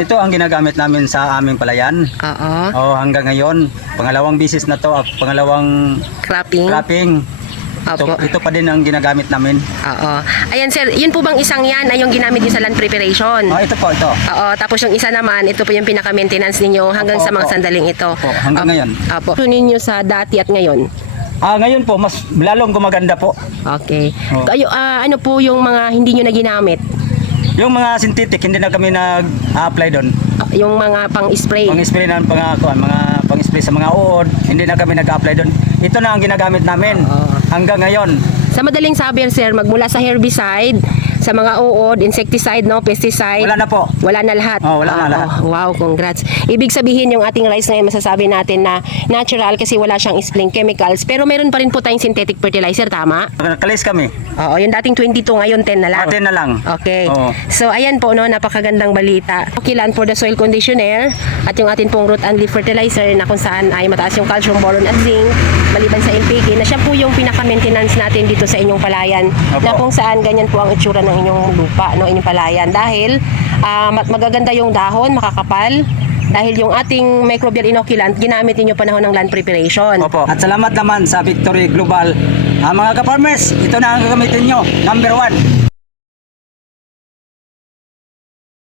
Ito ang ginagamit namin sa aming palayan. Oo. Oh, hanggang ngayon, pangalawang bisis na to, pangalawang Cropping. cropping. Opo. Ito pa din ang ginagamit namin. Oo. Ayan sir, yun po bang isang yan ay yung ginamit niyo sa land preparation? Oh, ito po, ito. Oo, tapos yung isa naman, ito po yung pinaka-maintenance ninyo hanggang Opo, sa mga opo. sandaling ito. Opo, hanggang ngayon. Opo. Ito ninyo sa dati at ngayon. Ngayon po, mas lalong gumaganda po. Okay. Oo. Kayo, ano po yung mga hindi nyo na ginamit? Yung mga synthetic, hindi na kami nag-apply doon. Yung mga pang-spray? Pang-spray na mga pang-spray sa mga uod, hindi na kami nag-apply doon. Ito na ang ginagamit namin hanggang ngayon. Sa madaling sabi, sir, magmula sa herbicide, sa mga uod, insecticide, no, pesticide. Wala na po. Wala na lahat. Oh, wala na lahat. Wow, congrats. Ibig sabihin yung ating rice ngayon, masasabi natin na natural kasi wala siyang spring chemicals. Pero meron pa rin po tayong synthetic fertilizer, tama? Kalis kami. Oo, yung dating 22, ngayon 10 na lang. 10 na lang. Okay. Oo. So, ayan po, no, napakagandang balita. Kilan for the soil conditioner at yung atin pong root and leaf fertilizer na kung saan ay mataas yung calcium, boron at zinc maliban sa NPK na siya po yung pinaka-maintenance natin dito sa inyong palayan. Opo. Na kung saan ganyan po ang itsura ng inyong lupa, no, inyong palayan. Dahil magaganda yung dahon, makakapal. Dahil yung ating microbial inoculant, ginamit ninyo panahon ng land preparation. Opo. At salamat naman sa Victory Global. Mga ka-farmers, ito na ang gagamitin nyo. Number 1.